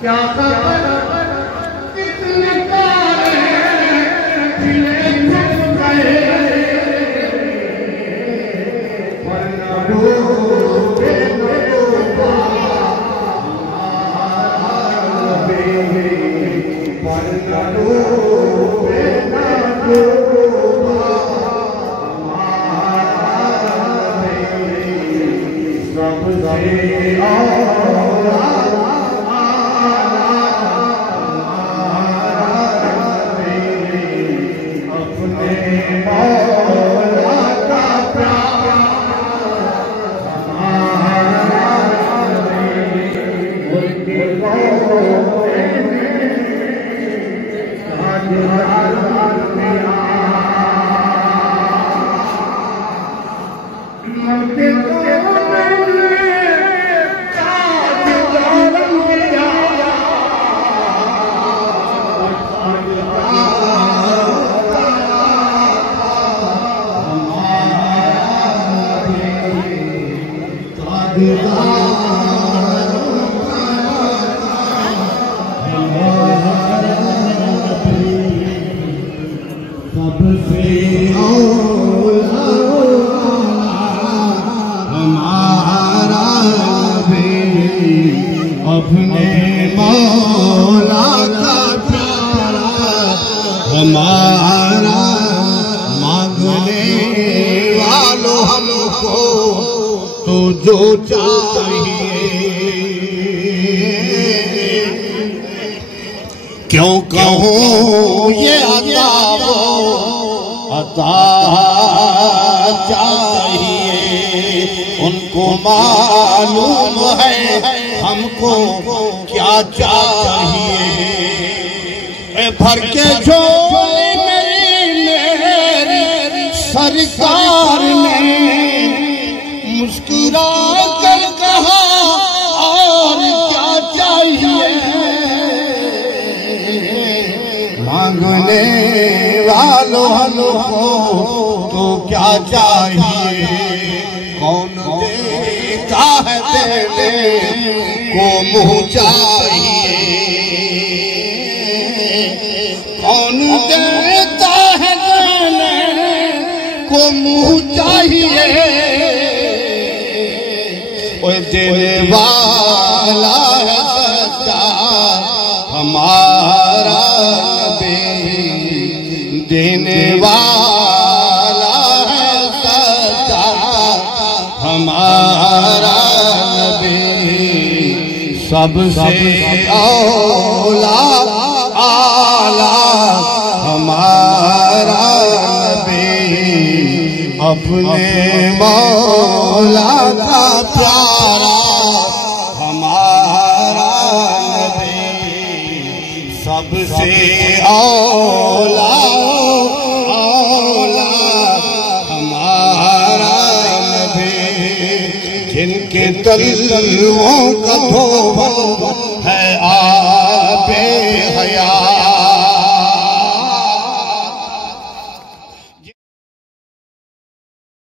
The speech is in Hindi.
क्या खबर कितने तारे खिले छुप गए पर न डूबे डूबा पर न डूबे डूबा सबसे अपने मौला का प्यारा हमारा मांगने वालों हमको तो जो चाहिए क्यों कहूँ ये अता चाहिए उनको मालूम है हमको क्या चाहिए भर के झोली मेरी सरकार ने मुस्कुरा कर कहा और क्या चाहिए मांगने वालों हमको तो क्या चाहिए कौन देता है देने को मुँह चाहिए कौन देता है देने को मुँह चाहिए ओए देने वाला है सच्चा हमारा नबी देने वाला है सच्चा हमारा सबसे औला आला हमारा नबी अपने मौला का प्यारा हमारा नबी सबसे औला औला हमारा नबी जिनके तलवों का धोबा है